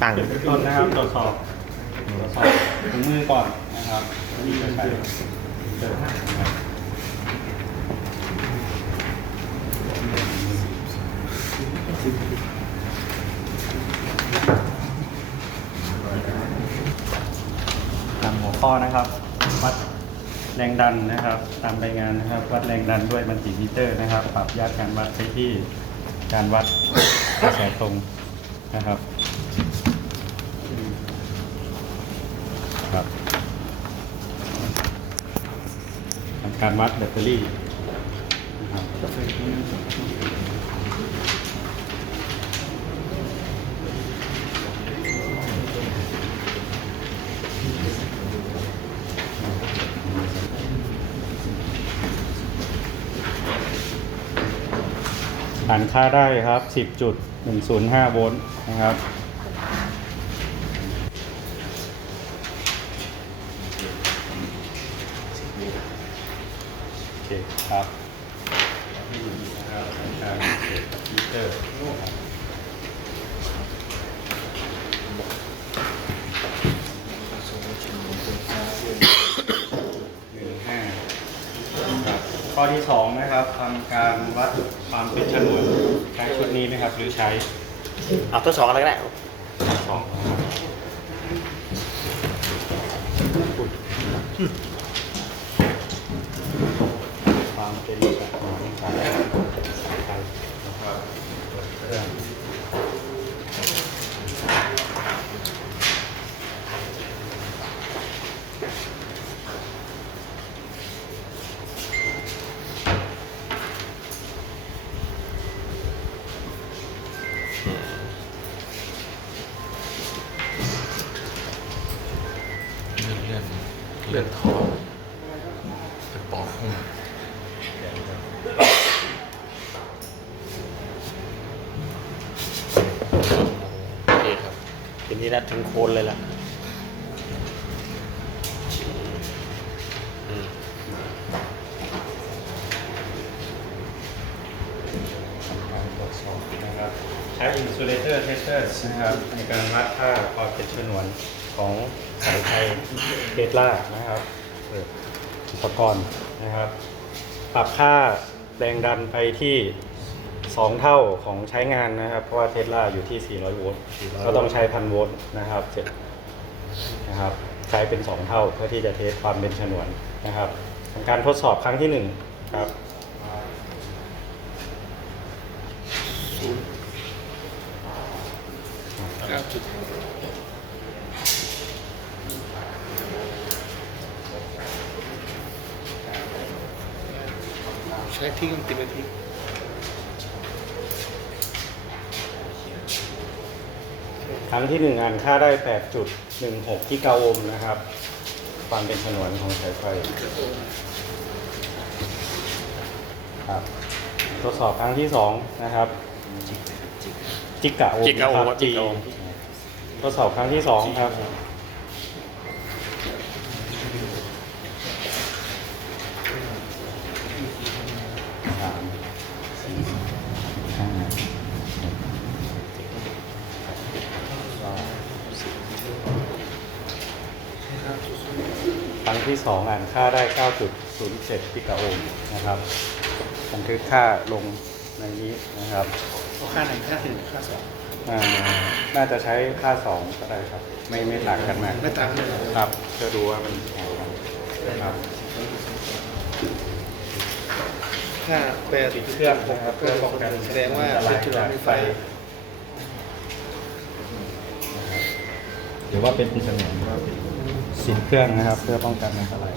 สั่งต้นนะครับตรวจสอบตรวจสอบถุงมือก่อนนะครับนี่จะใช้เจอตามหัวข้อนะครับ วัดแรงดันนะครับ ตามรายงานนะครับ วัดแรงดันด้วยมัลติมิเตอร์นะครับ ปรับยาการวัดไปที่การวัดกระแสตรงนะครับ การวัดแบตเตอรี่นะครับอ่านค่าได้ครับ 10.105 โวลต์นะครับ เคครับที่อยู่นะครับการเก็บคอมพิวเตอร์หนึ่งห้าครับข้อที่สองนะครับทำการวัดความเป็นฉนวนใช้ชุดนี้ไหมครับ หรือใช้เอาตัวสองอะไรก็ได้สอง ความเป็นฉนวนของสายไฟนะครับเครื่องเลื่อนเลื่อนเลื่อนท่อเป็นปอกหุ้ม โอเคครับทีนี้นะถึงโคนเลยล่ะอืมการตรวจสอบนะครับใช้ insulator tester นะครับในการวัดค่าความเป็นฉนวนของสายไฟเทสลานะครับอุปกรณ์นะครับ ปรับค่าแรงดันไปที่ 2 เท่าของใช้งานนะครับ เพราะว่าเทสลาอยู่ที่ 400 โวลต์ก็ต้องใช้พันโวลต์นะครับเจ็ดนะครับ ใช้เป็น 2 เท่าเพื่อที่จะเทสความเป็นฉนวนนะครับทำการทดสอบครั้งที่ 1 ครับเก้า จุดใช้ทิ้งติดนาทีครั้งที่หนึ่งอ่านค่าได้ 8.16กิกะโอห์มนะครับ ความเป็นฉนวนของสายไฟครับทดสอบครั้งที่สองนะครับ จิกะโอห์มจิกะโอห์มนะครับจิกะโอห์มทดสอบครั้งที่สองครับ สามสี่ ห้าหกครั้งที่2อ่านค่าได้ 9.07กิกะโอห์มนะครับบันทึกค่าลงในนี้นะครับเอาค่าไหนค่าหนึ่งค่าสองอ่าน่าจะใช้ค่า2ก็ได้ครับ ไม่ไม่ต่างกันมากไม่ต่างกันเลยครับจะดูว่ามันแข่งกันนะครับ ค่าแปดปิดเครื่องนะครับเพื่อป้องกันแสดงว่าเป็นจุดไฟไฟ หรือว่าเป็นฉนวนสินเครื่องนะครับ เพื่อป้องกันอันตราย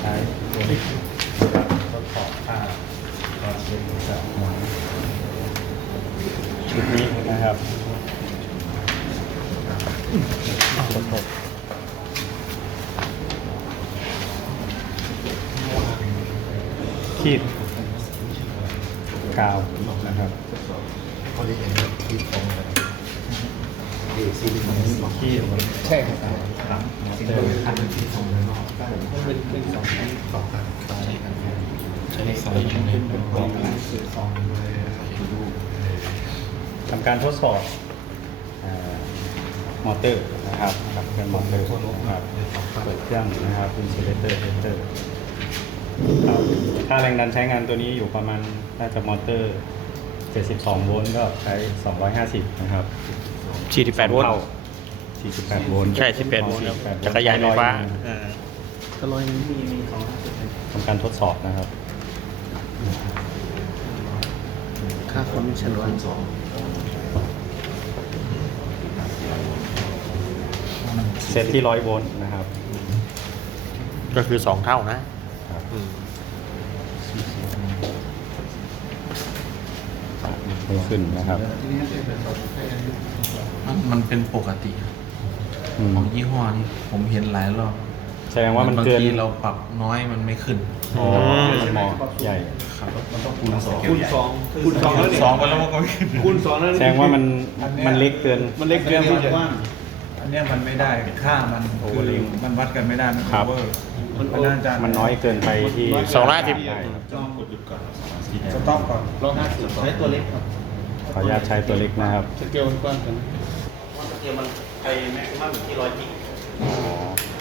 ใช้ตัวนี้ทดสอบค่าความเป็นฉนวชุดนี้นะครับทดสอบ ขีดกาวนะครับที่ใช่ครับเจอมันเป็นเป็นสองสองตันใช่ครับใช้สองเป็นเป็นปอกทำการทดสอบมอเตอร์นะครับกับเครื่องมอเตอร์นะครับเปิดเครื่องนะครับอินซูเลเตอร์เทสเตอร์ ครับค่าแรงดันใช้งานตัวนี้อยู่ประมาณน่าจะมอเตอร์ 72 โวลต์ก็ใช้ 250 นะครับ48โวลต์เท่า48 โวลต์ใช่18โวลต์ครับจักรยานไฟฟ้า อ่าก็ร้อยมีมีสองห้าสิบทำการทดสอบนะครับ ค่าคนฉนวนสองเซตที่ 100 โวลต์นะครับ ก็คือ 2 เท่านะอืม ไม่ขึ้นนะครับ มันมันเป็นปกติอืม ของยี่ห้อนี้ผมเห็นหลายรอบแสดงว่ามันบางเกินทีเราปรับน้อยมันไม่ขึ้นอ๋อมันมอใหญ่ ครับมันต้องคูณสองคูณสองคูณสองแล้วเนี่ยสองไปแล้วมันก็ไม่ขึ้น คูณสองแล้วแสดงว่ามันมันเล็กเกิน มันเล็กเกินที่จะอั นเนี้ยมันไม่ได้ค่ามันคือมันวัดกันไม่ได้มัน ครับโอเวอร์มันมันน่าจะมันน้อยเกินไปที่สองร้อยห้าสิบได้ครับสต็อปก่อนลองห้าสิบใช้ตัวเล็กครับขออนุญาตใช้ตัวเล็กนะครับ สเกลมันกว้างกันเดี๋ยวมันไปแม็กซิมัมอยู่ที่ร้อยกิกอ๋อ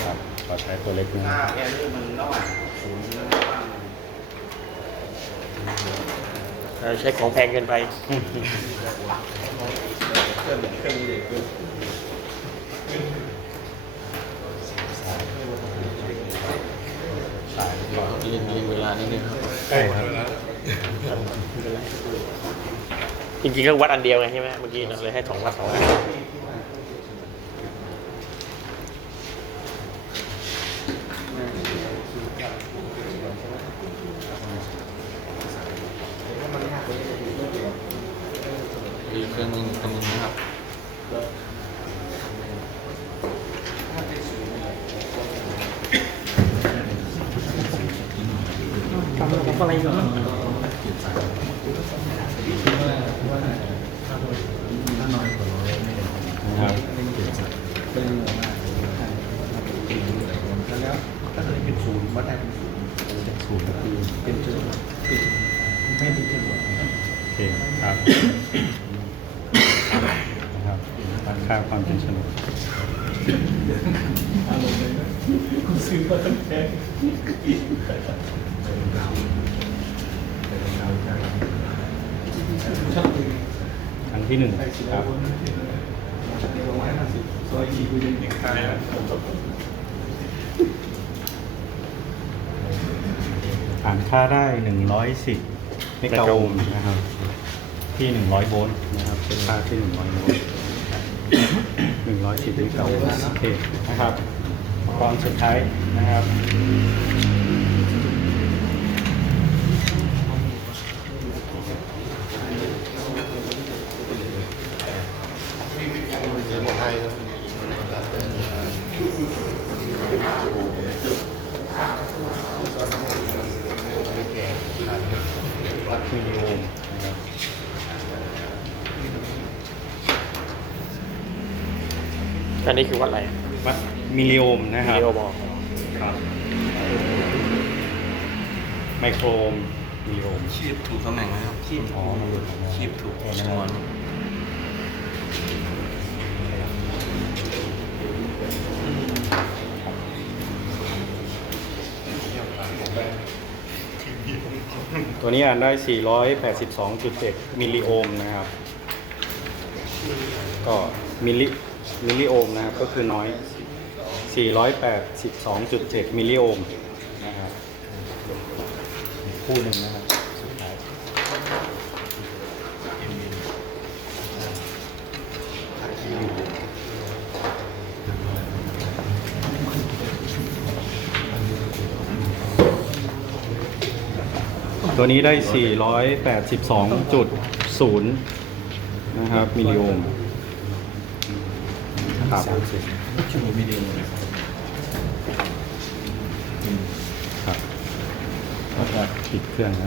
ครับขอใช้ตัวเล็กนะถ้าแอร์ลื่นมันระหว่างศูนย์และว่างเราใช้ของแพงเกินไปเรีย นเรียนเวลานิดนึงครับใช่ครับจริงๆก็วัดอันเดียวไงใช่ไหมเมื่อกี้เราเลยให้สองวัดสองอันอีกเครื่องหนึงเครื่องหนึงนะครับนะครับ แล้วถ้าเกิดเป็นศูนย์วัดได้เป็นศูนย์ศูนย์ก็คือเป็นจุดเป็นไม่เป็นจุด โอเคครับนะครับวัดค่าความ เป็นชนวนอันที่หนึ่งครับอ่านค่าได้110เมกะโอห์มนะครับ ที่100โวลต์นะครับเป็นค่าที่100โวลต์ 110เมกะโอห์มโอเคนะครับอุปกรณ์สุดท้ายนะครับ วัดมิลลิโอห์มนะครับ อันนี้คือวัดอะไรวัดมิลลิโอห์มนะครับมิโอบอกครับไมโครโอห์มมิลลิโอห์มคีบถูกตำแหน่งนะครับคีบอ๋อมันหลุดออกมาคีบถูกชนวนตัวนี้อ่านได้ 482.7 มิลลิโอห์มนะครับ ก็มิลลิ มิลลิโอห์มนะครับก็คือน้อย 482.7 มิลลิโอห์มนะครับคู่หนึ่งนะครับสุดท้ายตัวนี้ได้ 482.0 นะครับมิลลิโอห์ม ครับชั่วโมงวิดีโอครับก็จะปิดเครื่องนะ